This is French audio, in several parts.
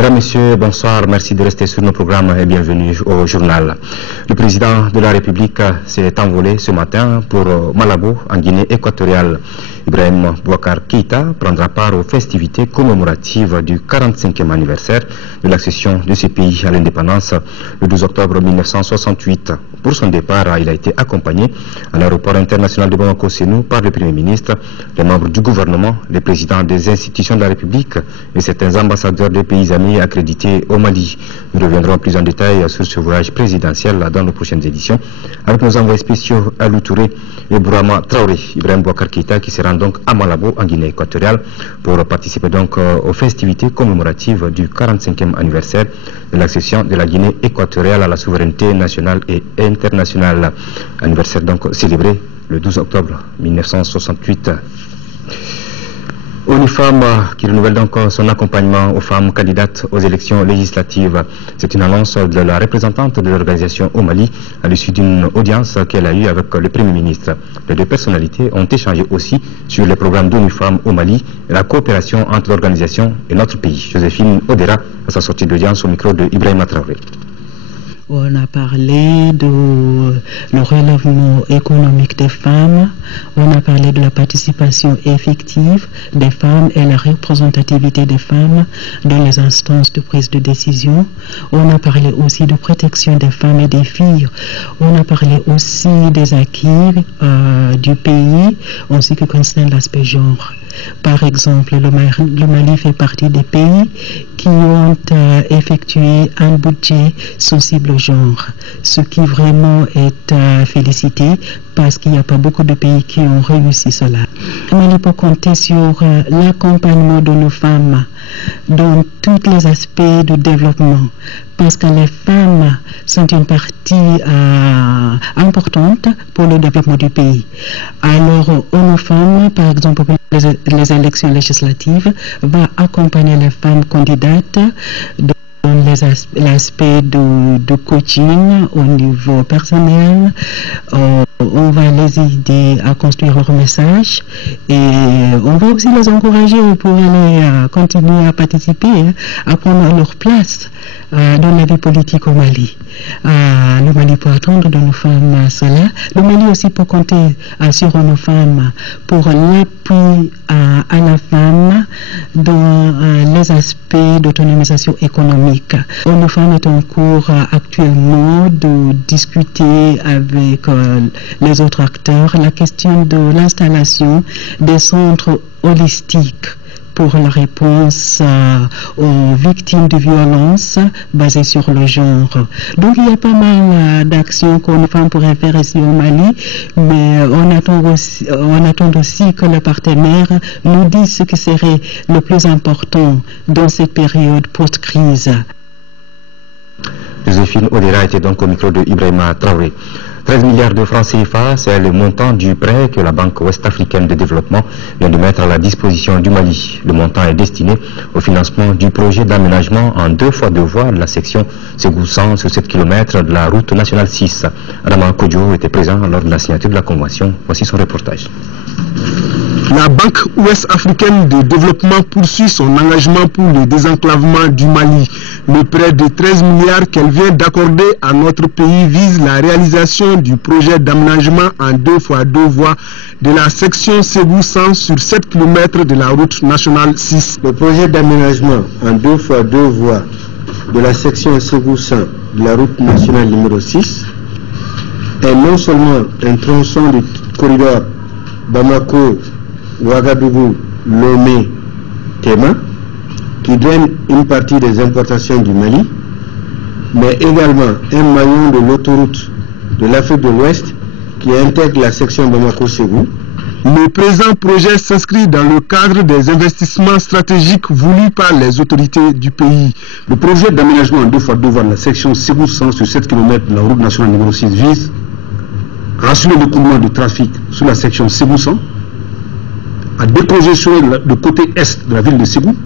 Mesdames, Messieurs, bonsoir. Merci de rester sur nos programmes et bienvenue au journal. Le président de la République s'est envolé ce matin pour Malabo, en Guinée équatoriale. Ibrahim Boubacar Keïta prendra part aux festivités commémoratives du 45e anniversaire de l'accession de ce pays à l'indépendance le 12 octobre 1968. Pour son départ, il a été accompagné à l'aéroport international de Bamako-Sénou par le Premier ministre, les membres du gouvernement, les présidents des institutions de la République et certains ambassadeurs des pays amis accrédités au Mali. Nous reviendrons plus en détail sur ce voyage présidentiel dans nos prochaines éditions avec nos envoyés spéciaux Alou Touré et Bourama Traoré. Ibrahim Boubacar Keïta qui se rend donc à Malabo en Guinée équatoriale pour participer donc aux festivités commémoratives du 45e anniversaire de l'accession de la Guinée équatoriale à la souveraineté nationale et internationale. Anniversaire donc célébré le 12 octobre 1968. ONU Femmes qui renouvelle donc son accompagnement aux femmes candidates aux élections législatives. C'est une annonce de la représentante de l'organisation au Mali à l'issue d'une audience qu'elle a eue avec le Premier ministre. Les deux personnalités ont échangé aussi sur les programmes d'ONU Femmes au Mali et la coopération entre l'organisation et notre pays. Joséphine Odera à sa sortie d'audience au micro de Ibrahim Traoré. On a parlé de le relèvement économique des femmes, on a parlé de la participation effective des femmes et la représentativité des femmes dans les instances de prise de décision. On a parlé aussi de protection des femmes et des filles. On a parlé aussi des acquis du pays en ce qui concerne l'aspect genre. Par exemple, le Mali fait partie des pays qui ont effectué un budget sensible au genre, ce qui vraiment est félicité parce qu'il n'y a pas beaucoup de pays qui ont réussi cela. Le Mali peut compter sur l'accompagnement de nos femmes dans tous les aspects du développement parce que les femmes sont une partie importante pour le développement du pays. Alors, ONU Femmes, par exemple, pour les élections législatives, va accompagner les femmes candidates dans l'aspect de coaching au niveau personnel. On va les aider à construire leur message et on va aussi les encourager pour aller continuer à participer, à prendre leur place dans la vie politique au Mali. Le Mali peut attendre de nos femmes cela. Le Mali aussi peut compter sur nos femmes pour l'appui à la femme dans les aspects d'autonomisation économique. Nos femmes est en cours actuellement de discuter avec les autres acteurs la question de l'installation des centres holistiques pour la réponse aux victimes de violences basées sur le genre. Donc il y a pas mal d'actions qu'une femme pourrait faire ici au Mali, mais on attend aussi que les partenaires nous disent ce qui serait le plus important dans cette période post-crise. Joséphine Odera était donc au micro de Ibrahima Traoré. 13 milliards de francs CFA, c'est le montant du prêt que la Banque ouest-africaine de développement vient de mettre à la disposition du Mali. Le montant est destiné au financement du projet d'aménagement en 2x2 voies de la section Ségou-100 sur 7 km de la route nationale 6. Adama Kodjo était présent lors de la signature de la convention. Voici son reportage. La Banque ouest-africaine de développement poursuit son engagement pour le désenclavement du Mali. Le prêt de 13 milliards qu'elle vient d'accorder à notre pays vise la réalisation du projet d'aménagement en 2x2 voies de la section Ségou-100 sur 7 km de la route nationale 6. Le projet d'aménagement en 2x2 voies de la section Ségou-100 de la route nationale numéro 6 est non seulement un tronçon du corridor Bamako, Ouagadougou, Lomé, Tema, qui draine une partie des importations du Mali, mais également un maillon de l'autoroute de l'Afrique de l'Ouest qui intègre la section Bamako-Ségou. Le présent projet s'inscrit dans le cadre des investissements stratégiques voulus par les autorités du pays. Le projet d'aménagement en 2x2 voies de la section Ségou-100 sur 7 km de la route nationale numéro 6 vise à assurer le coulement du trafic sur la section Ségou-100, à décongestionner le côté est de la ville de Ségou,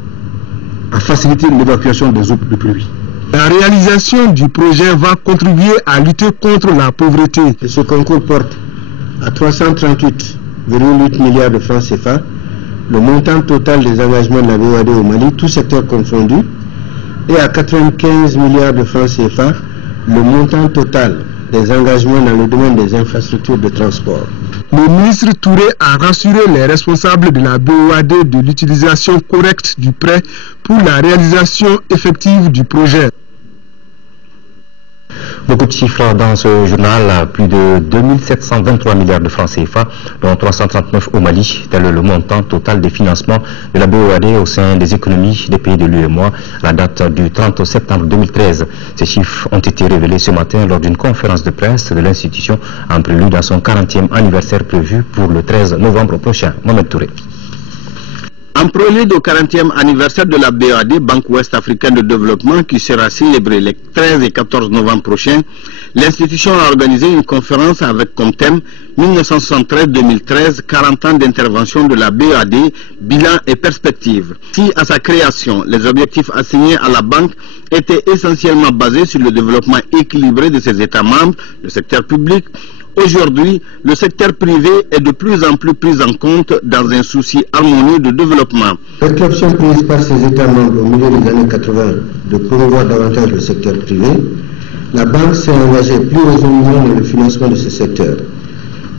à faciliter l'évacuation des eaux de pluie. La réalisation du projet va contribuer à lutter contre la pauvreté. Et ce concours porte à 338,8 milliards de francs CFA le montant total des engagements de la BOAD au Mali, tout secteur confondu, et à 95 milliards de francs CFA le montant total des engagements dans le domaine des infrastructures de transport. Le ministre Touré a rassuré les responsables de la BOAD de l'utilisation correcte du prêt pour la réalisation effective du projet. Beaucoup de chiffres dans ce journal, plus de 2723 milliards de francs CFA, dont 339 au Mali, tel est le montant total des financements de la BOAD au sein des économies des pays de l'UEMOA à la date du 30 septembre 2013. Ces chiffres ont été révélés ce matin lors d'une conférence de presse de l'institution en prélude à son 40e anniversaire prévu pour le 13 novembre prochain. Mohamed Touré. En prélude au 40e anniversaire de la BOAD, Banque Ouest-Africaine de Développement, qui sera célébrée les 13 et 14 novembre prochains, l'institution a organisé une conférence avec comme thème 1973-2013, 40 ans d'intervention de la BOAD, bilan et perspectives. Si à sa création, les objectifs assignés à la banque étaient essentiellement basés sur le développement équilibré de ses États membres, le secteur public, aujourd'hui, le secteur privé est de plus en plus pris en compte dans un souci harmonieux de développement. Cette option prise par ces États membres au milieu des années 80 de promouvoir davantage le secteur privé, la banque s'est engagée plus résolument dans le financement de ce secteur,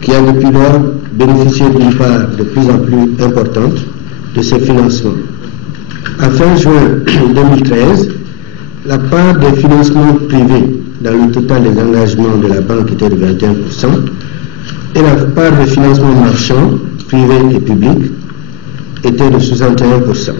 qui a depuis lors bénéficié d'une part de plus en plus importante de ces financements. À fin juin 2013, la part des financements privés dans le total des engagements de la banque était de 21% et la part des financements marchands, privés et publics était de 61%.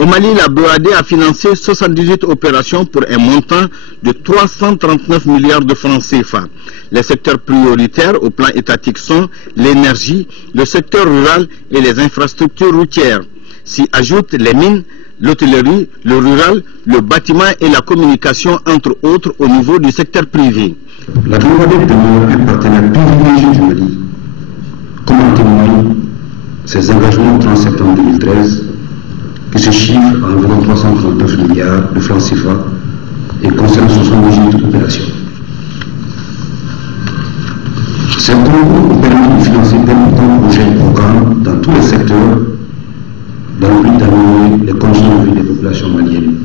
Au Mali, la BOAD a financé 78 opérations pour un montant de 339 milliards de francs CFA. Les secteurs prioritaires au plan étatique sont l'énergie, le secteur rural et les infrastructures routières. S'y ajoutent les mines, l'hôtellerie, le rural, le bâtiment et la communication, entre autres, au niveau du secteur privé. La BOAD demeure un partenaire privilégié du Mali. Comme en témoignent ses engagements au 30 septembre 2013, qui se chiffrent à environ 339 milliards de francs CFA et concernent 78 opérations. Ces concours ont permis de financer d'importants projets et programmes dans tous les secteurs dans le but d'améliorer les conditions de vie des populations maliennes.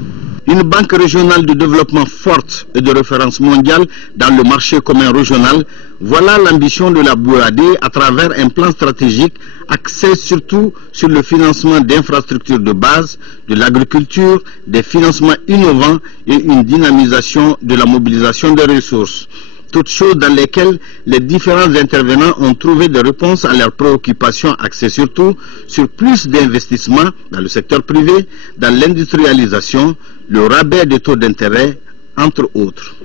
Une banque régionale de développement forte et de référence mondiale dans le marché commun régional, voilà l'ambition de la BOAD à travers un plan stratégique axé surtout sur le financement d'infrastructures de base, de l'agriculture, des financements innovants et une dynamisation de la mobilisation des ressources. Toutes choses dans lesquelles les différents intervenants ont trouvé des réponses à leurs préoccupations axées surtout sur plus d'investissements dans le secteur privé, dans l'industrialisation, le rabais des taux d'intérêt, entre autres.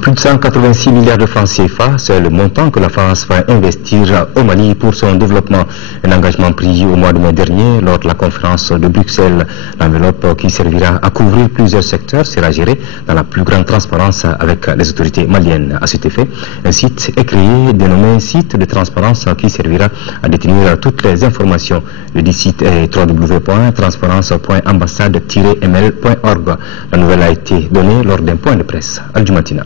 Plus de 186 milliards de francs CFA, c'est le montant que la France va investir au Mali pour son développement. Un engagement pris au mois de mai dernier lors de la conférence de Bruxelles. L'enveloppe qui servira à couvrir plusieurs secteurs sera gérée dans la plus grande transparence avec les autorités maliennes. À cet effet, un site est créé dénommé site de transparence qui servira à détenir toutes les informations. Le dit site est www.transparence.ambassade-ml.org. La nouvelle a été donnée lors d'un point de presse. Al-Jumatina.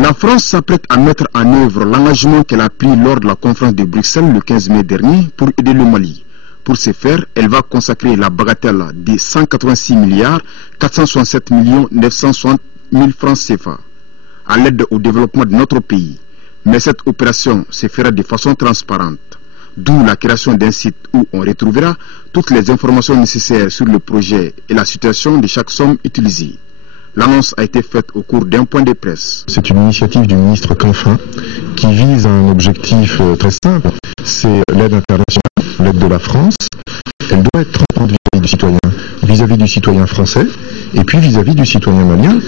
La France s'apprête à mettre en œuvre l'engagement qu'elle a pris lors de la conférence de Bruxelles le 15 mai dernier pour aider le Mali. Pour ce faire, elle va consacrer la bagatelle de 186 milliards 467 millions 960 000 francs CFA à l'aide au développement de notre pays. Mais cette opération se fera de façon transparente, d'où la création d'un site où on retrouvera toutes les informations nécessaires sur le projet et la situation de chaque somme utilisée. L'annonce a été faite au cours d'un point de presse. C'est une initiative du ministre Canfin qui vise un objectif très simple, c'est l'aide internationale, l'aide de la France. Elle doit être transparente vis-à-vis du citoyen français et puis vis-à-vis du citoyen malien.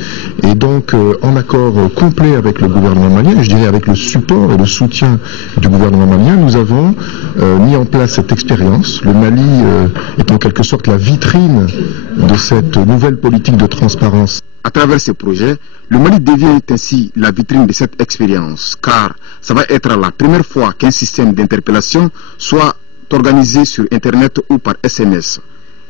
Et donc en accord complet avec le gouvernement malien, et je dirais avec le support et le soutien du gouvernement malien, nous avons mis en place cette expérience. Le Mali est en quelque sorte la vitrine de cette nouvelle politique de transparence. À travers ce projet, le Mali devient ainsi la vitrine de cette expérience, car ça va être la première fois qu'un système d'interpellation soit organisé sur Internet ou par SMS,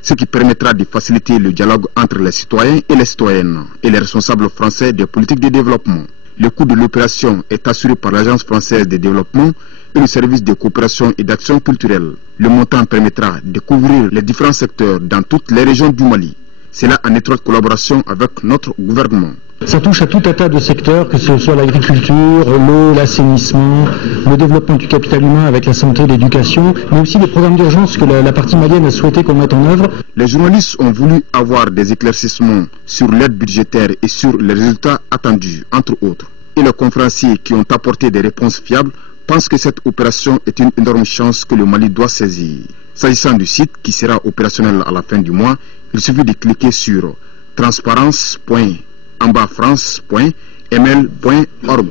ce qui permettra de faciliter le dialogue entre les citoyens et les citoyennes et les responsables français des politiques de développement. Le coût de l'opération est assuré par l'Agence française de développement et le service de coopération et d'action culturelle. Le montant permettra de couvrir les différents secteurs dans toutes les régions du Mali. C'est là en étroite collaboration avec notre gouvernement. Ça touche à tout un tas de secteurs, que ce soit l'agriculture, l'eau, l'assainissement, le développement du capital humain avec la santé, l'éducation, mais aussi des programmes d'urgence que la partie malienne a souhaité qu'on mette en œuvre. Les journalistes ont voulu avoir des éclaircissements sur l'aide budgétaire et sur les résultats attendus, entre autres. Et les conférenciers qui ont apporté des réponses fiables pensent que cette opération est une énorme chance que le Mali doit saisir. S'agissant du site qui sera opérationnel à la fin du mois, il suffit de cliquer sur transparence.ambafrance.ml.org.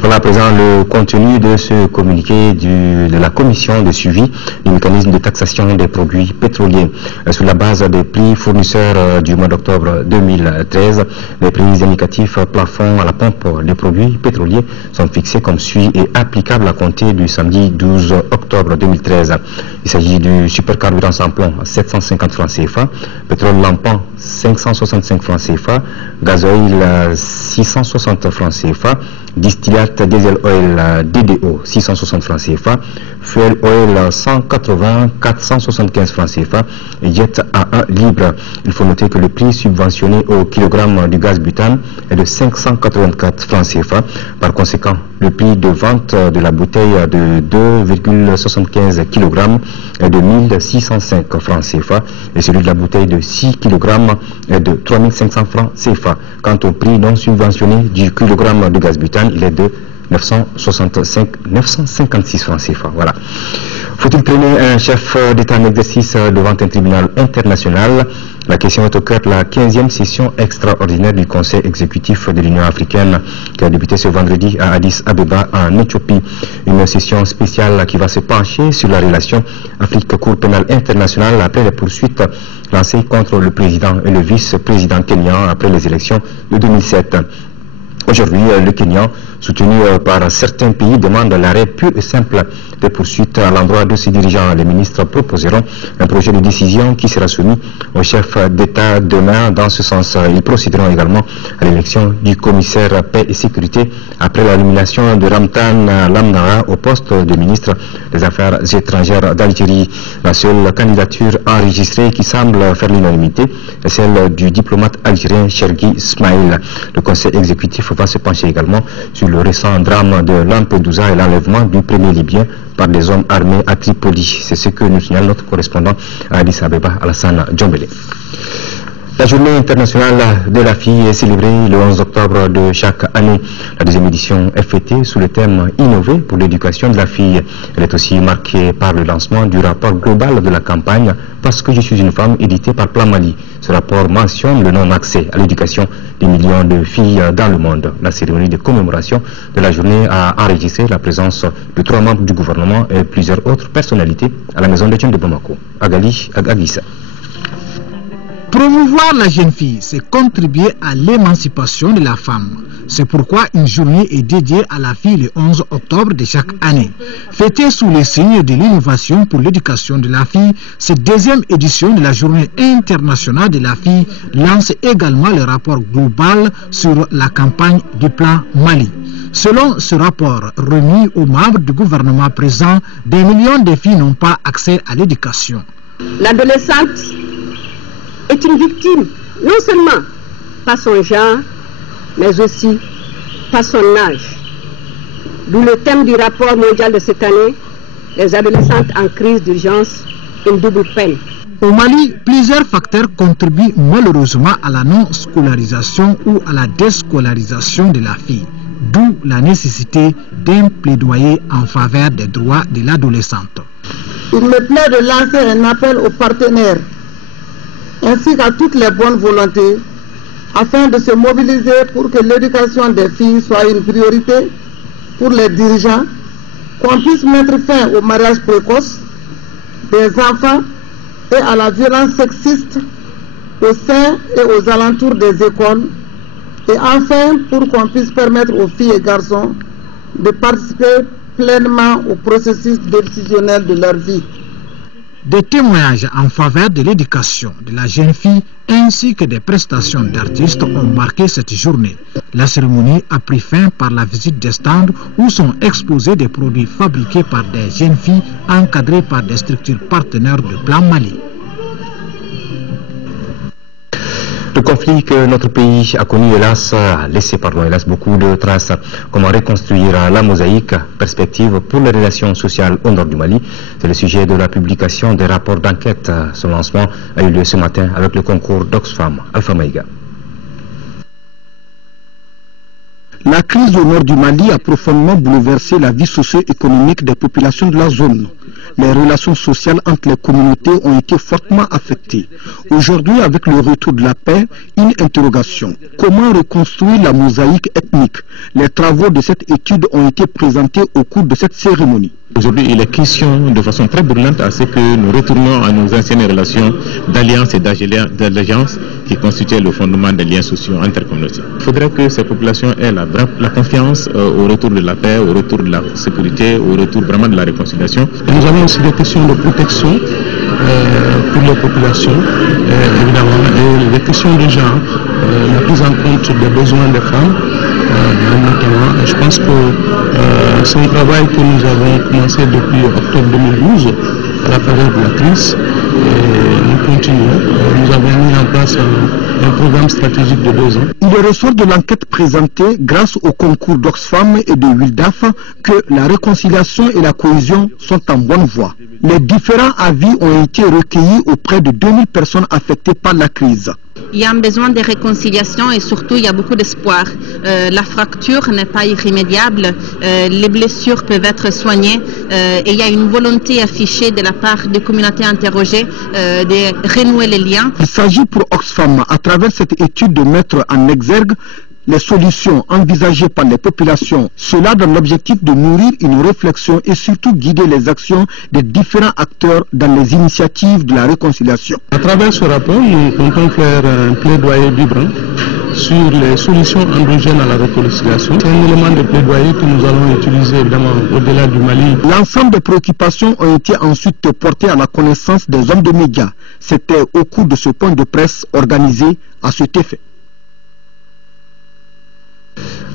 Voilà à présent le contenu de ce communiqué de la commission de suivi du mécanisme de taxation des produits pétroliers. Sur la base des prix fournisseurs du mois d'octobre 2013, les prix indicatifs plafond à la pompe des produits pétroliers sont fixés comme suit et applicables à compter du samedi 12 octobre 2013. Il s'agit du supercarburant sans plomb à 750 francs CFA, pétrole lampant 565 francs CFA, gasoil 660 francs CFA, distillate diesel oil DDO 660 francs CFA, fuel oil 180 475 francs CFA et jet A1 libre. Il faut noter que le prix subventionné au kilogramme du gaz butane est de 584 francs CFA. Par conséquent, le prix de vente de la bouteille de 2,75 kg est de 1605 francs CFA et celui de la bouteille de 6 kg est de 3500 francs CFA. Quant au prix non subventionné du kilogramme de gaz butane, il est de 956 francs CFA. Voilà. Faut-il traîner un chef d'État en exercice devant un tribunal international? La question est au cœur de la 15e session extraordinaire du Conseil exécutif de l'Union africaine qui a débuté ce vendredi à Addis Abeba en Éthiopie. Une session spéciale qui va se pencher sur la relation Afrique-Cour pénale internationale après les poursuites lancées contre le président et le vice-président kenyan après les élections de 2007. Aujourd'hui, le Kenya, soutenu par certains pays, demande l'arrêt pur et simple des poursuites à l'endroit de ses dirigeants. Les ministres proposeront un projet de décision qui sera soumis au chef d'État demain. Dans ce sens, ils procéderont également à l'élection du commissaire paix et sécurité après la nomination de Ramtan Lamnara au poste de ministre des Affaires étrangères d'Algérie. La seule candidature enregistrée qui semble faire l'unanimité est celle du diplomate algérien Chergui Ismail. Le Conseil exécutif va se pencher également sur le récent drame de Lampedusa et l'enlèvement du premier Libyen par des hommes armés à Tripoli. C'est ce que nous signale notre correspondant à Addis Abeba, Alassane Djombele. La journée internationale de la fille est célébrée le 11 octobre de chaque année. La deuxième édition est fêtée sous le thème « Innover pour l'éducation de la fille ». Elle est aussi marquée par le lancement du rapport global de la campagne « Parce que je suis une femme » édité par Plan Mali. Ce rapport mentionne le non-accès à l'éducation des millions de filles dans le monde. La cérémonie de commémoration de la journée a enregistré la présence de 3 membres du gouvernement et plusieurs autres personnalités à la maison de Dieu de Bamako, Agali et Agissa. Promouvoir la jeune fille, c'est contribuer à l'émancipation de la femme. C'est pourquoi une journée est dédiée à la fille le 11 octobre de chaque année. Fêtée sous les signes de l'innovation pour l'éducation de la fille, cette deuxième édition de la journée internationale de la fille lance également le rapport global sur la campagne du plan Mali. Selon ce rapport remis aux membres du gouvernement présent, des millions de filles n'ont pas accès à l'éducation. L'adolescente est une victime, non seulement par son genre, mais aussi par son âge. D'où le thème du rapport mondial de cette année, les adolescentes en crise d'urgence, une double peine. Au Mali, plusieurs facteurs contribuent malheureusement à la non-scolarisation ou à la déscolarisation de la fille, d'où la nécessité d'un plaidoyer en faveur des droits de l'adolescente. Il me plaît de lancer un appel aux partenaires ainsi qu'à toutes les bonnes volontés afin de se mobiliser pour que l'éducation des filles soit une priorité pour les dirigeants, qu'on puisse mettre fin au mariage précoce des enfants et à la violence sexiste au sein et aux alentours des écoles, et enfin pour qu'on puisse permettre aux filles et garçons de participer pleinement au processus décisionnel de leur vie. Des témoignages en faveur de l'éducation de la jeune fille ainsi que des prestations d'artistes ont marqué cette journée. La cérémonie a pris fin par la visite des stands où sont exposés des produits fabriqués par des jeunes filles encadrées par des structures partenaires du Plan Mali. Le conflit que notre pays a connu, hélas, a laissé beaucoup de traces. Comment reconstruire la mosaïque, perspective pour les relations sociales au nord du Mali? C'est le sujet de la publication des rapports d'enquête. Son lancement a eu lieu ce matin avec le concours d'Oxfam. Alpha Maïga. La crise au nord du Mali a profondément bouleversé la vie socio-économique des populations de la zone. Les relations sociales entre les communautés ont été fortement affectées. Aujourd'hui, avec le retour de la paix, une interrogation. Comment reconstruire la mosaïque ethnique? Les travaux de cette étude ont été présentés au cours de cette cérémonie. Aujourd'hui, il est question de façon très brûlante à ce que nous retournons à nos anciennes relations d'alliance et d'allégeance qui constituaient le fondement des liens sociaux intercommunautaires. Il faudrait que ces populations aient la confiance au retour de la paix, au retour de la sécurité, au retour vraiment de la réconciliation. Et nous avons aussi des questions de protection pour les populations, évidemment, et des questions de genre, la prise en compte des besoins des femmes, notamment. Je pense que c'est un travail que nous avons commencé depuis octobre 2012 à la période de la crise. Et nous continuons. Nous avons mis en place un programme stratégique de 2 ans. Il ressort de l'enquête présentée grâce au concours d'Oxfam et de WILDAF que la réconciliation et la cohésion sont en bonne voie. Les différents avis ont été recueillis auprès de 2000 personnes affectées par la crise. Il y a un besoin de réconciliation et surtout il y a beaucoup d'espoir. La fracture n'est pas irrémédiable, les blessures peuvent être soignées et il y a une volonté affichée de la part des communautés interrogées de renouer les liens. Il s'agit pour Oxfam, à travers cette étude, de mettre en exergue les solutions envisagées par les populations, cela dans l'objectif de nourrir une réflexion et surtout guider les actions des différents acteurs dans les initiatives de la réconciliation. À travers ce rapport, nous comptons faire un plaidoyer vibrant sur les solutions endogènes à la réconciliation. C'est un élément de plaidoyer que nous allons utiliser évidemment au-delà du Mali. L'ensemble des préoccupations ont été ensuite portées à la connaissance des hommes de médias. C'était au cours de ce point de presse organisé à cet effet.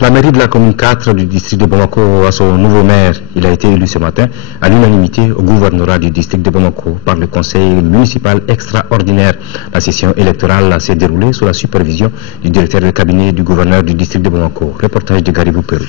La mairie de la commune 4 du district de Bamako a son nouveau maire. Il a été élu ce matin à l'unanimité au gouvernorat du district de Bamako par le conseil municipal extraordinaire. La session électorale s'est déroulée sous la supervision du directeur de cabinet du gouverneur du district de Bamako. Reportage de Garibou Pérou.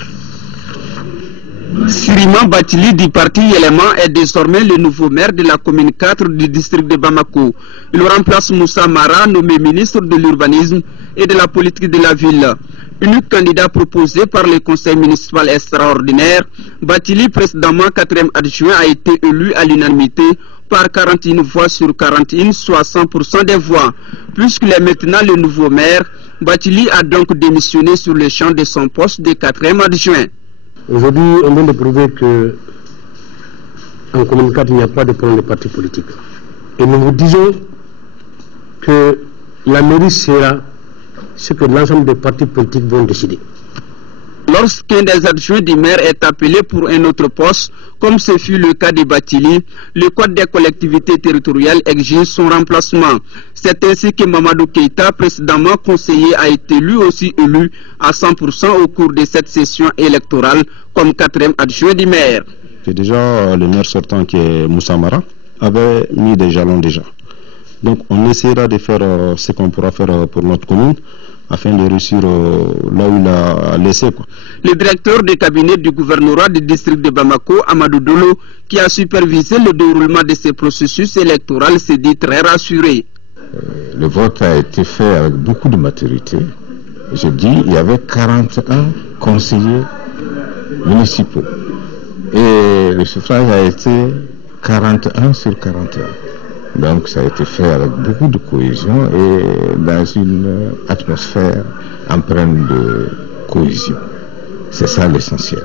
Sirima Batili du parti Élément est désormais le nouveau maire de la commune 4 du district de Bamako. Il remplace Moussa Mara, nommé ministre de l'urbanisme et de la politique de la ville. Unique candidat proposé par le conseil municipal extraordinaire, Batili, précédemment 4e adjoint, a été élu à l'unanimité par 41 voix sur 41, soit 100% des voix. Puisqu'il est maintenant le nouveau maire, Batili a donc démissionné sur le champ de son poste de 4e adjoint. Aujourd'hui, on vient de prouver que en commune 4, il n'y a pas de problème de parti politique. Et nous vous disons que la mairie sera ce que l'ensemble des partis politiques vont décider. Lorsqu'un des adjoints du maire est appelé pour un autre poste, comme ce fut le cas de Batili, le code des collectivités territoriales exige son remplacement. C'est ainsi que Mamadou Keïta, précédemment conseiller, a été lui aussi élu à 100% au cours de cette session électorale comme 4e adjoint du maire. Et déjà, le maire sortant qui est Moussa Mara avait mis des jalons déjà. Donc on essaiera de faire ce qu'on pourra faire pour notre commune afin de réussir là où il a laissé. Le directeur de cabinet du gouvernorat du district de Bamako, Amadou Dolo, qui a supervisé le déroulement de ce processus électoral, s'est dit très rassuré. Le vote a été fait avec beaucoup de maturité. Je dis, il y avait 41 conseillers municipaux et le suffrage a été 41 sur 41. Donc ça a été fait avec beaucoup de cohésion et dans une atmosphère empreinte de cohésion. C'est ça l'essentiel.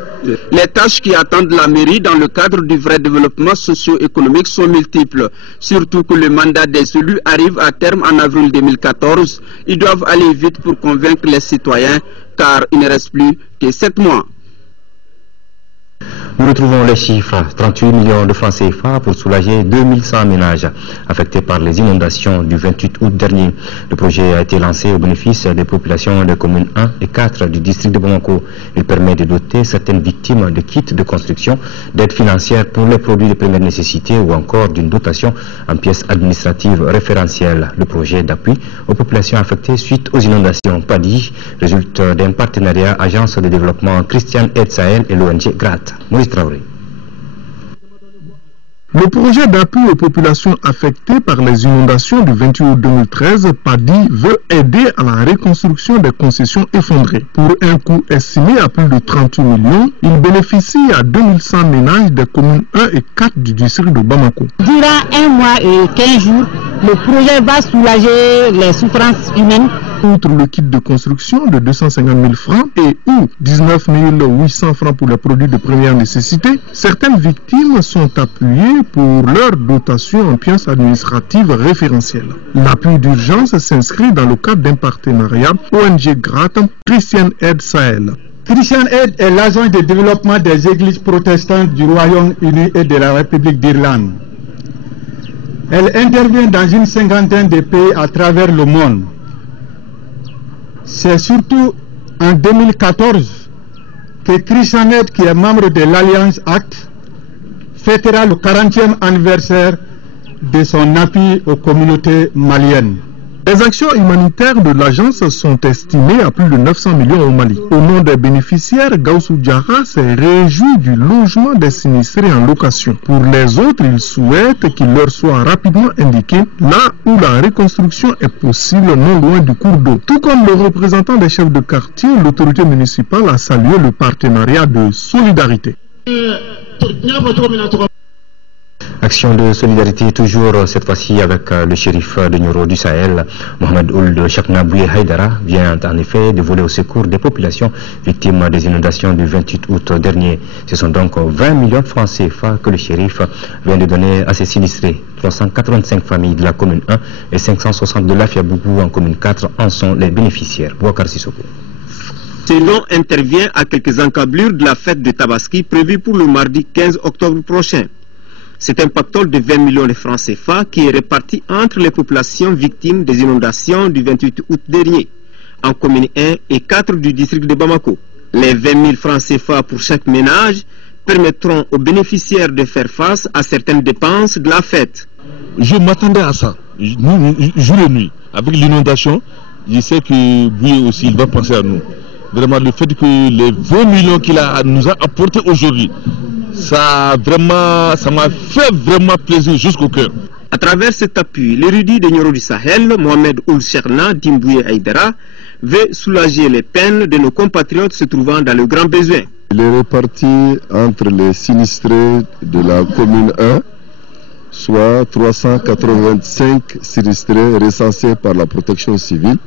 Les tâches qui attendent la mairie dans le cadre du vrai développement socio-économique sont multiples. Surtout que le mandat des élus arrive à terme en avril 2014. Ils doivent aller vite pour convaincre les citoyens car il ne reste plus que 7 mois. Nous retrouvons les chiffres, 38 millions de francs CFA pour soulager 2100 ménages affectés par les inondations du 28 août dernier. Le projet a été lancé au bénéfice des populations des communes 1 et 4 du district de Bamako. Il permet de doter certaines victimes de kits de construction, d'aides financières pour les produits de première nécessité ou encore d'une dotation en pièces administratives référentielles. Le projet d'appui aux populations affectées suite aux inondations PADI résulte d'un partenariat Agence de développement Christian Aid Sahel et l'ONG GRAT. Moïse Traoré. Le projet d'appui aux populations affectées par les inondations du 28 août 2013, PADI, veut aider à la reconstruction des concessions effondrées. Pour un coût estimé à plus de 38 millions, il bénéficie à 2100 ménages des communes 1 et 4 du district de Bamako. Durant 1 mois et 15 jours, le projet va soulager les souffrances humaines. Outre le kit de construction de 250 000 francs et ou 19 800 francs pour les produits de première nécessité, certaines victimes sont appuyées pour leur dotation en pièces administratives référentielles. L'appui d'urgence s'inscrit dans le cadre d'un partenariat ONG GRAT Christian Aid Sahel. Christian Aid est l'agence de développement des églises protestantes du Royaume-Uni et de la République d'Irlande. Elle intervient dans une cinquantaine de pays à travers le monde. C'est surtout en 2014 que Christian Aid, qui est membre de l'Alliance Act, fêtera le 40e anniversaire de son appui aux communautés maliennes. Les actions humanitaires de l'agence sont estimées à plus de 900 millions au Mali. Au nom des bénéficiaires, Gaussou Diarra s'est réjoui du logement des sinistrés en location. Pour les autres, il souhaite qu'il leur soit rapidement indiqué là où la reconstruction est possible non loin du cours d'eau. Tout comme le représentant des chefs de quartier, l'autorité municipale a salué le partenariat de solidarité. Action de solidarité toujours cette fois-ci avec le shérif de Nioro du Sahel, Mohamed Ould Chakna Bouye Haïdara, vient en effet de voler au secours des populations victimes des inondations du 28 août dernier. Ce sont donc 20 millions de francs CFA que le shérif vient de donner à ses sinistrés. 385 familles de la commune 1 et 560 de l'Afia-Bougou en commune 4 en sont les bénéficiaires. Bouakar Sissoko. Ce nom intervient à quelques encablures de la fête de Tabaski prévue pour le mardi 15 octobre prochain. C'est un pactole de 20 millions de francs CFA qui est réparti entre les populations victimes des inondations du 28 août dernier, en commune 1 et 4 du district de Bamako. Les 20 000 francs CFA pour chaque ménage permettront aux bénéficiaires de faire face à certaines dépenses de la fête. Je m'attendais à ça, jour et nuit. Avec l'inondation, je sais que Bouye aussi, il va penser à nous. Vraiment, le fait que les 20 millions qu'il nous a apportés aujourd'hui, ça m'a fait vraiment plaisir jusqu'au cœur. À travers cet appui, l'érudit de Nioro du Sahel, Mohamed Ould Chakna Bouye Haïdara, veut soulager les peines de nos compatriotes se trouvant dans le grand besoin. Il est réparti entre les sinistrés de la commune 1, soit 385 sinistrés recensés par la protection civile,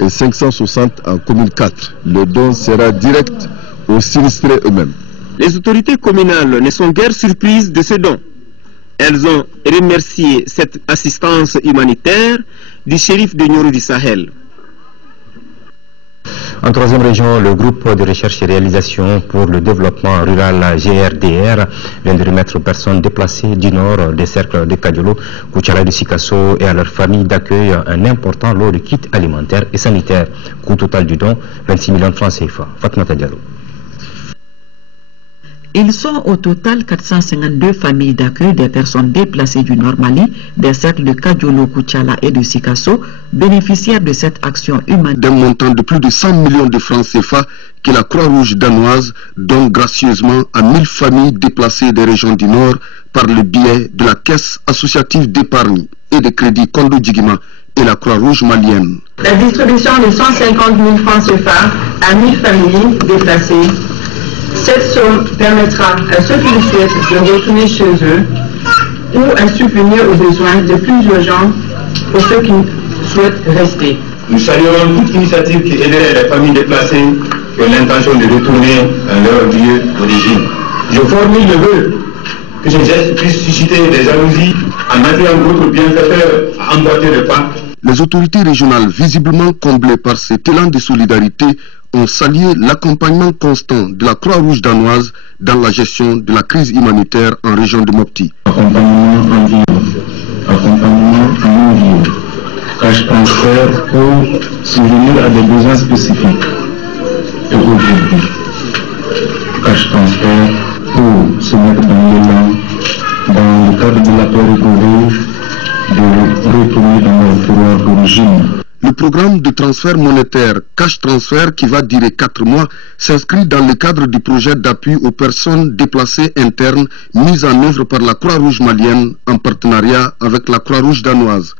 et 560 en commune 4. Le don sera direct aux sinistrés eux-mêmes. Les autorités communales ne sont guère surprises de ce don. Elles ont remercié cette assistance humanitaire du shérif de Nioro du Sahel. En troisième région, le groupe de recherche et réalisation pour le développement rural GRDR vient de remettre aux personnes déplacées du nord des cercles de Kadiolo, Koutiala et de Sikasso et à leurs familles d'accueil un important lot de kits alimentaires et sanitaires. Coût total du don, 26 millions de francs CFA. Fatmata Diallo. Ils sont au total 452 familles d'accueil des personnes déplacées du Nord Mali, des cercles de Kadiolo, Koutiala et de Sikasso, bénéficiaires de cette action humanitaire. D'un montant de plus de 100 millions de francs CFA que la Croix-Rouge danoise donne gracieusement à 1000 familles déplacées des régions du Nord par le biais de la Caisse associative d'épargne et de crédit Kondo Djigima et la Croix-Rouge malienne. La distribution de 150 000 francs CFA à 1000 familles déplacées. Cette somme permettra à ceux qui le souhaitent de retourner chez eux ou à subvenir aux besoins de plus urgents pour ceux qui souhaitent rester. Nous saluons toute initiative qui aiderait les familles déplacées qui ont l'intention de retourner à leur lieu d'origine. Je formule le vœu que ce geste puisse susciter des jalousies en attirant d'autres bienfaiteurs à emboîter le pas. Les autorités régionales, visiblement comblées par cet élan de solidarité, ont salué l'accompagnement constant de la Croix-Rouge danoise dans la gestion de la crise humanitaire en région de Mopti. Accompagnement en vie, accompagnement en vie, cash transfert pour subvenir à des besoins spécifiques. Et aujourd'hui, cash transfert pour se mettre dans l'élan, dans le cadre de la paix de retourner dans leur terroir d'origine. Le programme de transfert monétaire Cash Transfert, qui va durer 4 mois, s'inscrit dans le cadre du projet d'appui aux personnes déplacées internes mis en œuvre par la Croix-Rouge malienne en partenariat avec la Croix-Rouge danoise.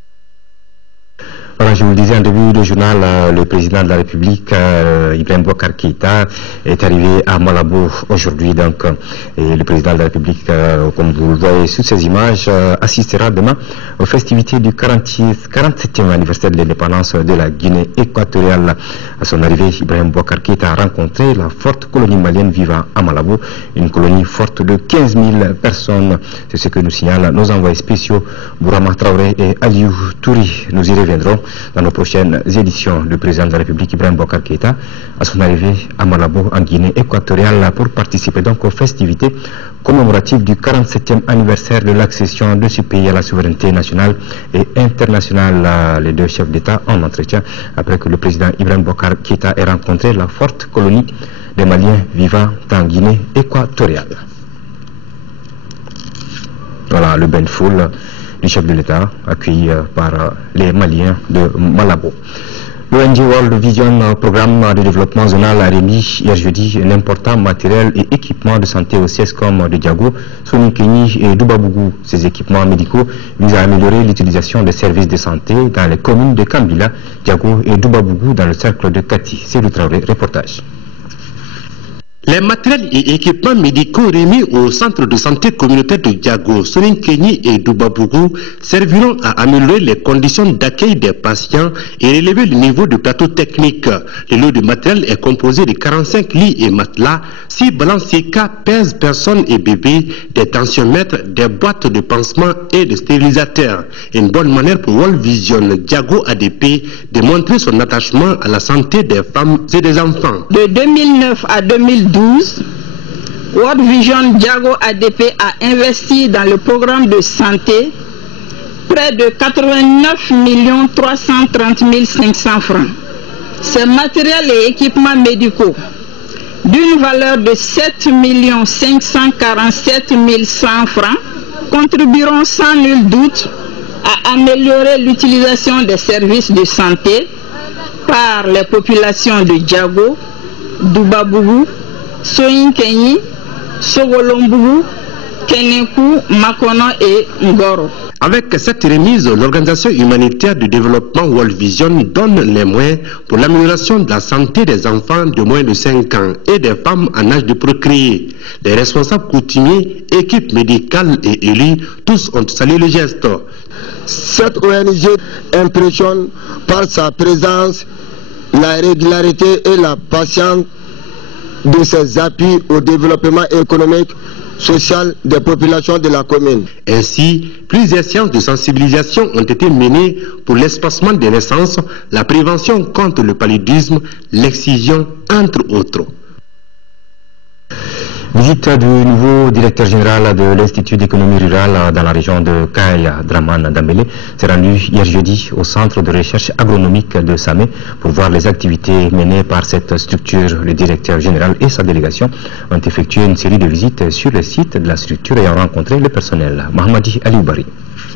Voilà, je vous le disais en début de journal, le président de la République, Ibrahim Boubacar Keïta, est arrivé à Malabo aujourd'hui. Donc, et le président de la République, comme vous le voyez sur ces images, assistera demain aux festivités du 47e anniversaire de l'indépendance de la Guinée équatoriale. À son arrivée, Ibrahim Boubacar Keïta a rencontré la forte colonie malienne vivant à Malabo, une colonie forte de 15 000 personnes. C'est ce que nous signalent nos envoyés spéciaux, Bourama Traoré et Aliou Touri. Nous y reviendrons dans nos prochaines éditions. Le président de la République, Ibrahim Boubacar Keïta, à son arrivée à Malabo, en Guinée équatoriale, pour participer donc aux festivités commémoratives du 47e anniversaire de l'accession de ce pays à la souveraineté nationale et internationale. Les deux chefs d'État en entretien après que le président Ibrahim Boubacar Keïta ait rencontré la forte colonie des Maliens vivant en Guinée équatoriale. Voilà le bain de foule du chef de l'État, accueilli par les Maliens de Malabo. L'ONG World Vision, programme de développement zonal, a remis hier jeudi un important matériel et équipement de santé au CESCOM de Diago, Soninkenyi et Doubabougou. Ces équipements médicaux visent à améliorer l'utilisation des services de santé dans les communes de Kambila, Diago et Doubabougou dans le cercle de Kati. C'est le reportage. Les matériels et équipements médicaux remis au centre de santé communautaire de Diago, Soninkenyi et Doubabougou serviront à améliorer les conditions d'accueil des patients et relever le niveau de plateau technique. Le lot de matériel est composé de 45 lits et matelas, 6 balanciers-cas, pèse personnes et bébés, des tensiomètres, des boîtes de pansement et de stérilisateurs. Une bonne manière pour World Vision Diago ADP de montrer son attachement à la santé des femmes et des enfants. De 2009 à 2012, World Vision Diago ADP a investi dans le programme de santé près de 89 330 500 francs. Ces matériels et équipements médicaux d'une valeur de 7 547 100 francs contribueront sans nul doute à améliorer l'utilisation des services de santé par les populations de Diago, Doubabougou, Soninkenyi, Sogolombougou, Kenekou, Makono et Ngoro. Avec cette remise, l'organisation humanitaire de développement World Vision donne les moyens pour l'amélioration de la santé des enfants de moins de 5 ans et des femmes en âge de procréer. Les responsables coutumiers, équipes médicales et élus, tous ont salué le geste. Cette ONG impressionne par sa présence, la régularité et la patience de ses appuis au développement économique, social des populations de la commune. Ainsi, plusieurs séances de sensibilisation ont été menées pour l'espacement des naissances, la prévention contre le paludisme, l'excision, entre autres. Visite du nouveau directeur général de l'Institut d'économie rurale dans la région de Kaya, Draman Dambélé, s'est rendu hier jeudi au centre de recherche agronomique de Samé pour voir les activités menées par cette structure. Le directeur général et sa délégation ont effectué une série de visites sur le site de la structure et ont rencontré le personnel. Mahamadi Alioubari.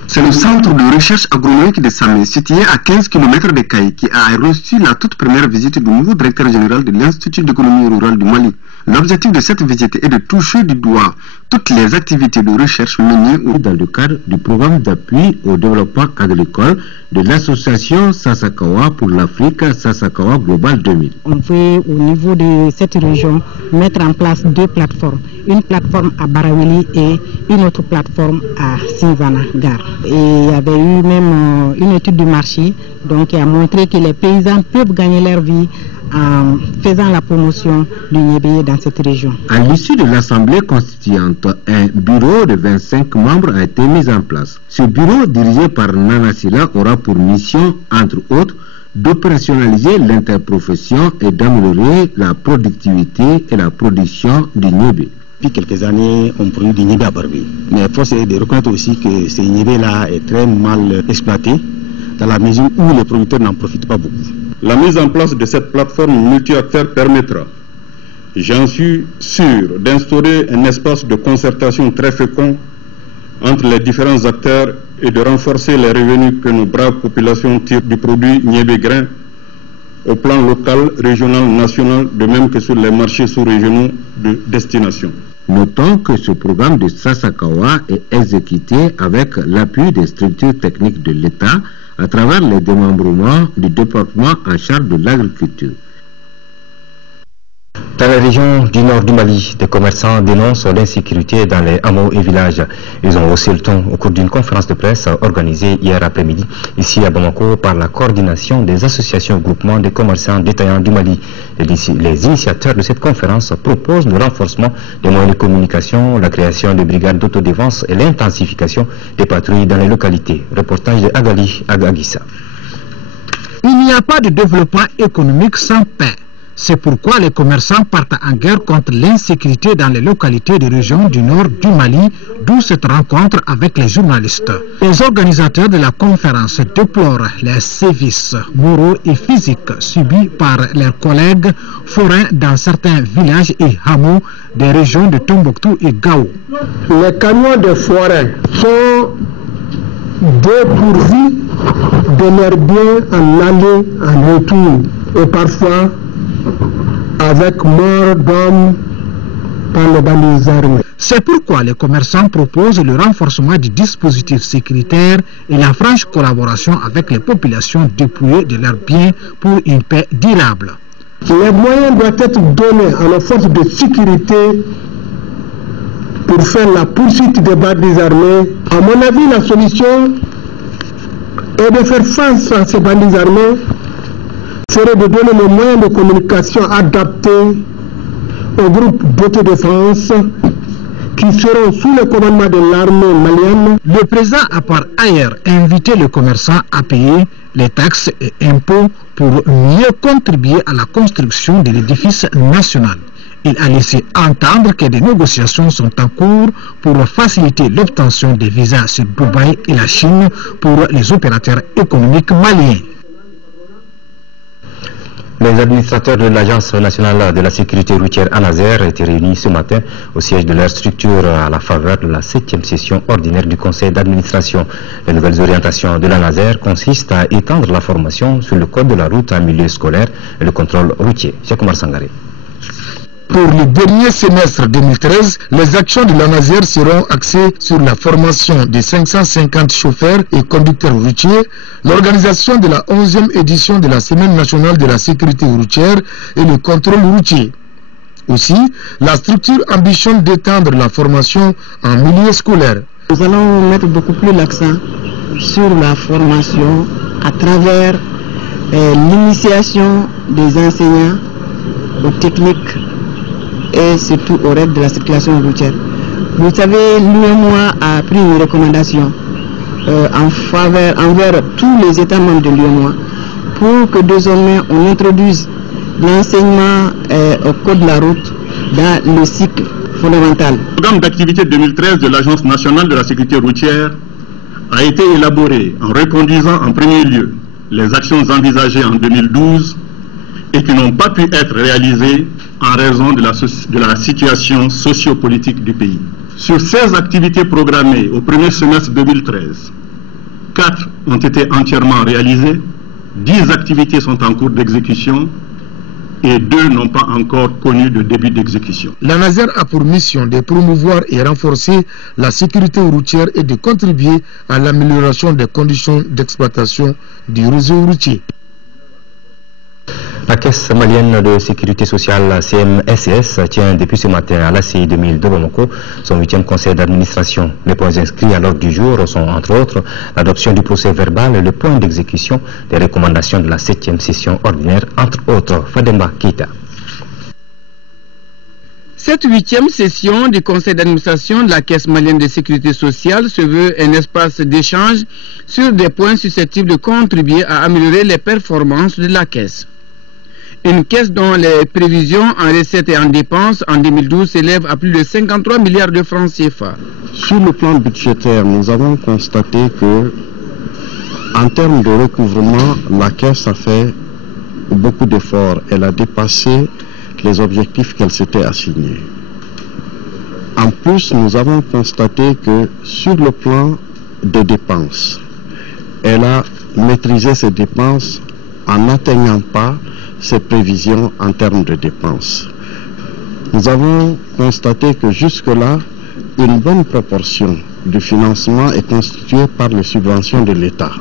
C'est le centre de recherche agronomique de Samé, situé à 15 km de Kaye, qui a reçu la toute première visite du nouveau directeur général de l'Institut d'économie rurale du Mali. L'objectif de cette visite est de toucher du doigt toutes les activités de recherche menées dans le cadre du programme d'appui au développement agricole de l'association Sasakawa pour l'Afrique, Sasakawa Global 2000. On veut au niveau de cette région mettre en place 2 plateformes, une plateforme à Barawili et une autre plateforme à Sivana Gare. Et il y avait eu même une étude de marché donc, qui a montré que les paysans peuvent gagner leur vie en faisant la promotion du Niébé dans cette région. À l'issue de l'Assemblée constituante, un bureau de 25 membres a été mis en place. Ce bureau, dirigé par Nana Silla, aura pour mission, entre autres, d'opérationnaliser l'interprofession et d'améliorer la productivité et la production du niébé. Depuis quelques années, on produit du niébé à Barbé. Mais force est de reconnaître aussi que ce niébé-là est très mal exploité, dans la mesure où les producteurs n'en profitent pas beaucoup. La mise en place de cette plateforme multi-acteurs permettra, j'en suis sûr, d'instaurer un espace de concertation très fécond entre les différents acteurs et de renforcer les revenus que nos braves populations tirent du produit niébé grain au plan local, régional, national, de même que sur les marchés sous-régionaux de destination. Notons que ce programme de Sasakawa est exécuté avec l'appui des structures techniques de l'État à travers les démembrements du département en charge de l'agriculture. Dans la région du nord du Mali, des commerçants dénoncent l'insécurité dans les hameaux et villages. Ils ont haussé le ton au cours d'une conférence de presse organisée hier après-midi, ici à Bamako, par la coordination des associations et groupements des commerçants détaillants du Mali. Les initiateurs de cette conférence proposent le renforcement des moyens de communication, la création de brigades d'autodéfense et l'intensification des patrouilles dans les localités. Reportage de Agali Agagissa. Il n'y a pas de développement économique sans paix. C'est pourquoi les commerçants partent en guerre contre l'insécurité dans les localités des régions du nord du Mali, d'où cette rencontre avec les journalistes. Les organisateurs de la conférence déplorent les sévices moraux et physiques subis par leurs collègues forains dans certains villages et hameaux des régions de Tombouctou et Gao. Les camions de forains sont dépourvus de leurs biens en aller, en retour, et parfois avec mort d'hommes par les bandes armées. C'est pourquoi les commerçants proposent le renforcement du dispositif sécuritaire et la franche collaboration avec les populations dépouillées de leurs biens pour une paix durable. Les moyens doivent être donnés à nos forces de sécurité pour faire la poursuite des bandes armées. À mon avis, la solution est de faire face à ces bandes armées serait de donner les moyens de communication adaptés aux groupes d'autodéfense qui seront sous le commandement de l'armée malienne. Le président a par ailleurs invité les commerçants à payer les taxes et impôts pour mieux contribuer à la construction de l'édifice national. Il a laissé entendre que des négociations sont en cours pour faciliter l'obtention des visas sur Dubaï et la Chine pour les opérateurs économiques maliens. Les administrateurs de l'Agence nationale de la sécurité routière ANASER étaient réunis ce matin au siège de leur structure à la faveur de la 7e session ordinaire du conseil d'administration. Les nouvelles orientations de l'ANASER consistent à étendre la formation sur le code de la route en milieu scolaire et le contrôle routier. Cheikh Oumar Sangaré. Pour le dernier semestre 2013, les actions de l'ANASER seront axées sur la formation de 550 chauffeurs et conducteurs routiers, l'organisation de la 11e édition de la Semaine nationale de la sécurité routière et le contrôle routier. Aussi, la structure ambitionne d'étendre la formation en milieu scolaire. Nous allons mettre beaucoup plus l'accent sur la formation à travers l'initiation des enseignants aux techniques et surtout aux règles de la circulation routière. Vous savez, l'UEMOA a pris une recommandation envers tous les États membres de l'UEMOA pour que désormais on introduise l'enseignement au code de la route dans le cycle fondamental. Le programme d'activité 2013 de l'Agence nationale de la sécurité routière a été élaboré en reconduisant en premier lieu les actions envisagées en 2012 et qui n'ont pas pu être réalisées en raison de la situation sociopolitique du pays. Sur 16 activités programmées au premier semestre 2013, 4 ont été entièrement réalisées, 10 activités sont en cours d'exécution et 2 n'ont pas encore connu de début d'exécution. L'ANASER a pour mission de promouvoir et renforcer la sécurité routière et de contribuer à l'amélioration des conditions d'exploitation du réseau routier. La Caisse malienne de sécurité sociale CMSS tient depuis ce matin à l'ACI 2000 de Bamako son 8e conseil d'administration. Les points inscrits à l'ordre du jour sont entre autres l'adoption du procès verbal et le point d'exécution des recommandations de la 7e session ordinaire, entre autres. Fademba Keita. Cette 8e session du conseil d'administration de la Caisse malienne de sécurité sociale se veut un espace d'échange sur des points susceptibles de contribuer à améliorer les performances de la Caisse. Une caisse dont les prévisions en recettes et en dépenses en 2012 s'élèvent à plus de 53 milliards de francs CFA. Sur le plan budgétaire, nous avons constaté que, en termes de recouvrement, la Caisse a fait beaucoup d'efforts. Elle a dépassé les objectifs qu'elle s'était assignés. En plus, nous avons constaté que sur le plan des dépenses, elle a maîtrisé ses dépenses en n'atteignant pas ses prévisions en termes de dépenses. Nous avons constaté que jusque-là, une bonne proportion du financement est constituée par les subventions de l'État.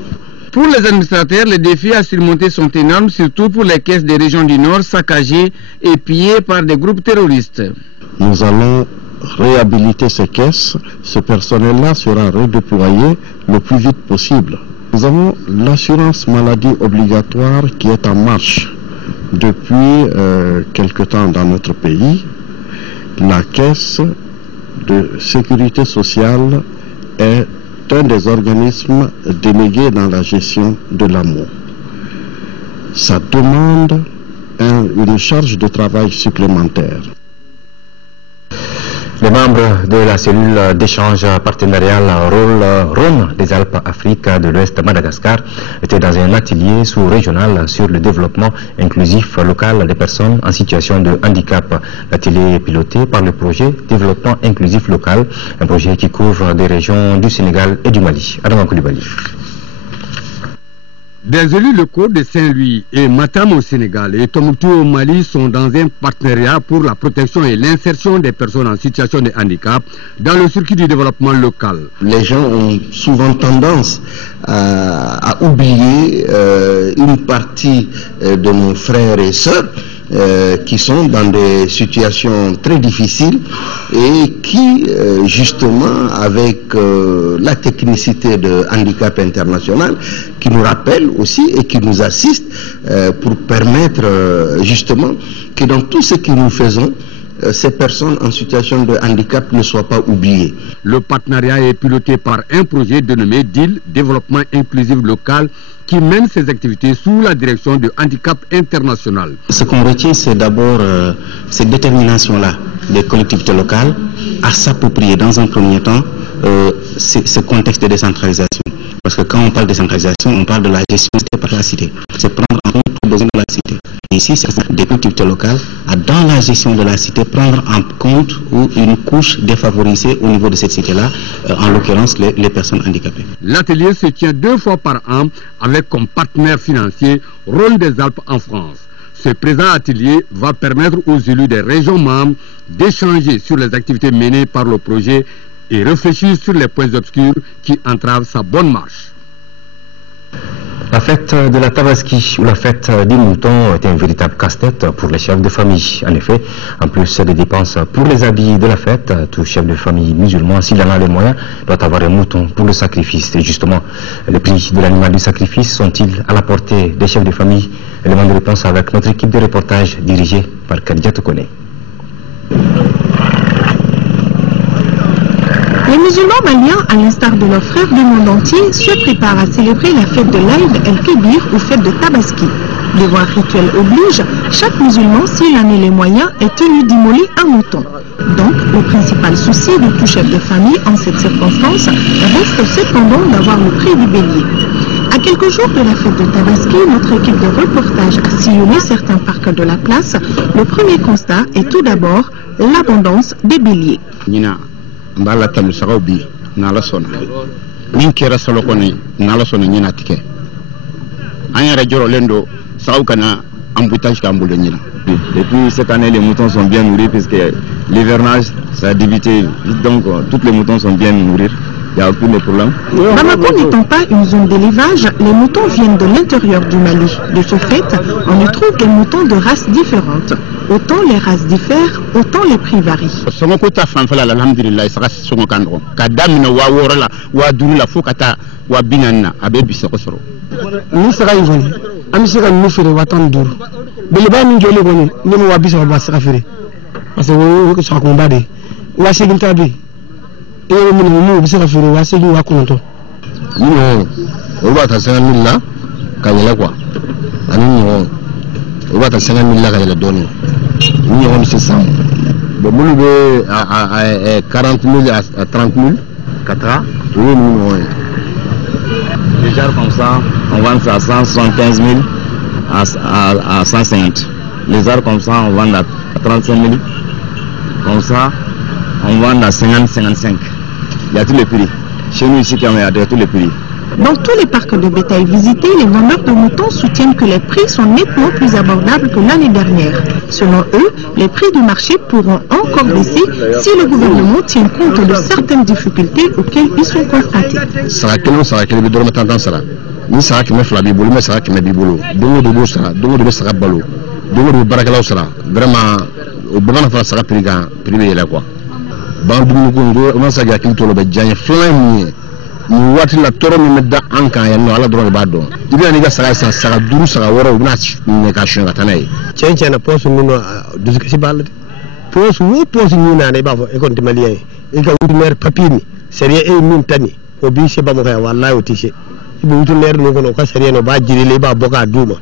Pour les administrateurs, les défis à surmonter sont énormes, surtout pour les caisses des régions du Nord saccagées et pillées par des groupes terroristes. Nous allons réhabiliter ces caisses. Ce personnel-là sera redéployé le plus vite possible. Nous avons l'assurance maladie obligatoire qui est en marche depuis quelque temps dans notre pays. La Caisse de sécurité sociale est un des organismes délégués dans la gestion de l'AMO. Ça demande une charge de travail supplémentaire. Les membres de la cellule d'échange partenarial Rhône des Alpes Afrique de l'Ouest Madagascar étaient dans un atelier sous-régional sur le développement inclusif local des personnes en situation de handicap. L'atelier est piloté par le projet Développement inclusif local, un projet qui couvre des régions du Sénégal et du Mali. Adam Koulibaly. Des élus locaux de Saint-Louis et Matam au Sénégal et Tombouctou au Mali sont dans un partenariat pour la protection et l'insertion des personnes en situation de handicap dans le circuit du développement local. Les gens ont souvent tendance à oublier une partie de nos frères et sœurs qui sont dans des situations très difficiles et qui, justement, avec la technicité de Handicap International, qui nous rappelle aussi et qui nous assiste pour permettre, justement, que dans tout ce que nous faisons, ces personnes en situation de handicap ne soient pas oubliées. Le partenariat est piloté par un projet dénommé DIL, Développement inclusif local, qui mène ses activités sous la direction de Handicap International. Ce qu'on retient, c'est d'abord cette détermination-là des collectivités locales à s'approprier dans un premier temps ce contexte de décentralisation. Parce que quand on parle de décentralisation, on parle de la gestion par la cité. C'est prendre en compte les besoins de la cité. Et ici, c'est des collectivités locales à, dans la gestion de la cité, prendre en compte une couche défavorisée au niveau de cette cité-là, en l'occurrence les personnes handicapées. L'atelier se tient 2 fois par an avec comme partenaire financier Rhône des Alpes en France. Ce présent atelier va permettre aux élus des régions membres d'échanger sur les activités menées par le projet et réfléchir sur les points obscurs qui entravent sa bonne marche. La fête de la Tabaski ou la fête des moutons est un véritable casse-tête pour les chefs de famille. En effet, en plus des dépenses pour les habits de la fête, tout chef de famille musulman, s'il en a les moyens, doit avoir un mouton pour le sacrifice. Et justement, les prix de l'animal du sacrifice sont-ils à la portée des chefs de famille? Élément de réponse avec notre équipe de reportage dirigée par Khadija Tokone. Les musulmans maliens, à l'instar de leurs frères du monde entier, se préparent à célébrer la fête de l'Aïd el-Kébir ou fête de Tabaski. Devoir rituel oblige, chaque musulman, s'il en a les moyens, est tenu d'immoler un mouton. Donc, le principal souci de tout chef de famille en cette circonstance reste cependant d'avoir le prix du bélier. À quelques jours de la fête de Tabaski, notre équipe de reportage a sillonné certains parcs de la place. Le premier constat est tout d'abord l'abondance des béliers. Mbala tamu sagabi nala sona min kera salo koni nala sona nyina tike anya rejoro lendo saukana emboutage ka mbulo nyina. Et puis cette année les moutons sont bien nourris puisque l'hivernage ça a débuté vite, donc tous les moutons sont bien nourris. Il n'y a aucun problème. Bamako n'étant pas une zone d'élevage, les moutons viennent de l'intérieur du Mali. De ce fait, on y trouve des moutons de races différentes. Autant les races diffèrent, autant les prix varient. parce que on soit combat de wa segin tabi e mo bi se ka furo wa segin wa konto non on va ta 50 000 là kanyela quoi ani non on va ta 50 000 là kanyela doni ni on se sent bon moulu be à 40 000 à 30 000 4 oui non déjà comme ça on vend ça à 175 000 à 150. Les arts comme ça on vend à 35 000. Comme ça on vend à 50-55. Il y a tous les prix. Chez nous ici, il y a tous les prix. Dans tous les parcs de bétail visités, les vendeurs de moutons soutiennent que les prix sont nettement plus abordables que l'année dernière. Selon eux, les prix du marché pourront encore baisser si le gouvernement tient compte de certaines difficultés auxquelles ils sont confrontés. Ni wati la toro mi medda anka ya no ala drone bado ibi ani ga saga duru saga woro na ne ka shon gatanai chenche na posu nuno duzuka si balde posu wo posu ni na ne ba fo e kon timaliye e ka wuti mer papini serie e min tani o bi se ba mo kay wallahi o tise ibi wuti mer no ko ka serie no ba jiri le ba boka duma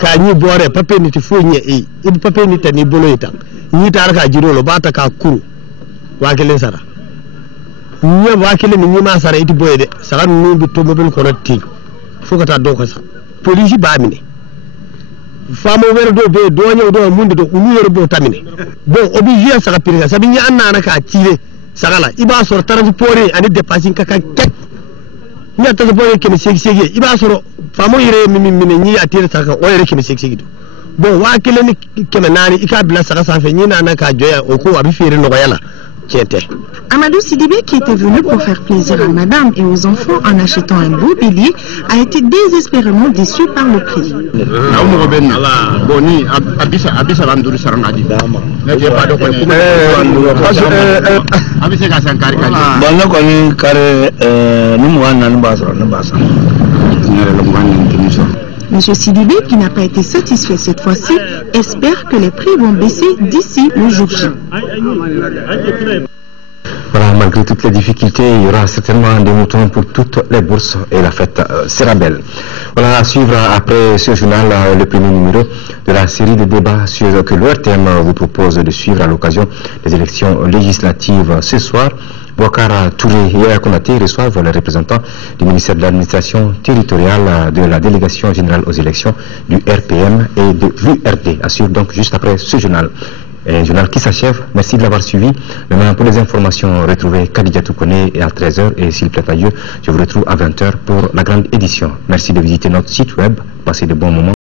ka ni bore papini ti fo nye e ibi papini tani bolo ita ni tar ka jiro lo ba ta ka kuru wa kelen sara nya wakile ni nyima sara iti boyede sara nu bi to mobile ko ratti fokata do ko sa police ba mine famo wero do be do nyaw do munde do unu yero bo tamine bon obligé sara pirga sabi nya anna na ka tire sagala iba sor transport ani dépassing kaka tek nya ta boye kene segi iba soro famo yere mine nyi atire saka o yere kene segi do bon wakile ni keme nani ika bila sara sa fe nyina na ka joya o ko abi fere no yala. Amadou Sidibé, qui était venu pour faire plaisir à madame et aux enfants en achetant un beau bélier, a été désespérément déçu par le prix. Monsieur Sidibé, qui n'a pas été satisfait cette fois-ci, espère que les prix vont baisser d'ici le jour J. Voilà, malgré toutes les difficultés, il y aura certainement des moutons pour toutes les bourses et la fête sera belle. Voilà, à suivre après ce journal, le premier numéro de la série de débats que l'ORTM vous propose de suivre à l'occasion des élections législatives ce soir. Bouakar Touré et Yaya Konaté reçoivent les représentants du ministère de l'administration territoriale de la délégation générale aux élections du RPM et de l'URD. À suivre donc juste après ce journal. Un journal qui s'achève. Merci de l'avoir suivi. Maintenant, pour les informations, retrouvez Khadija Toukone et à 13h. Et s'il plaît à Dieu, je vous retrouve à 20h pour la grande édition. Merci de visiter notre site web. Passez de bons moments.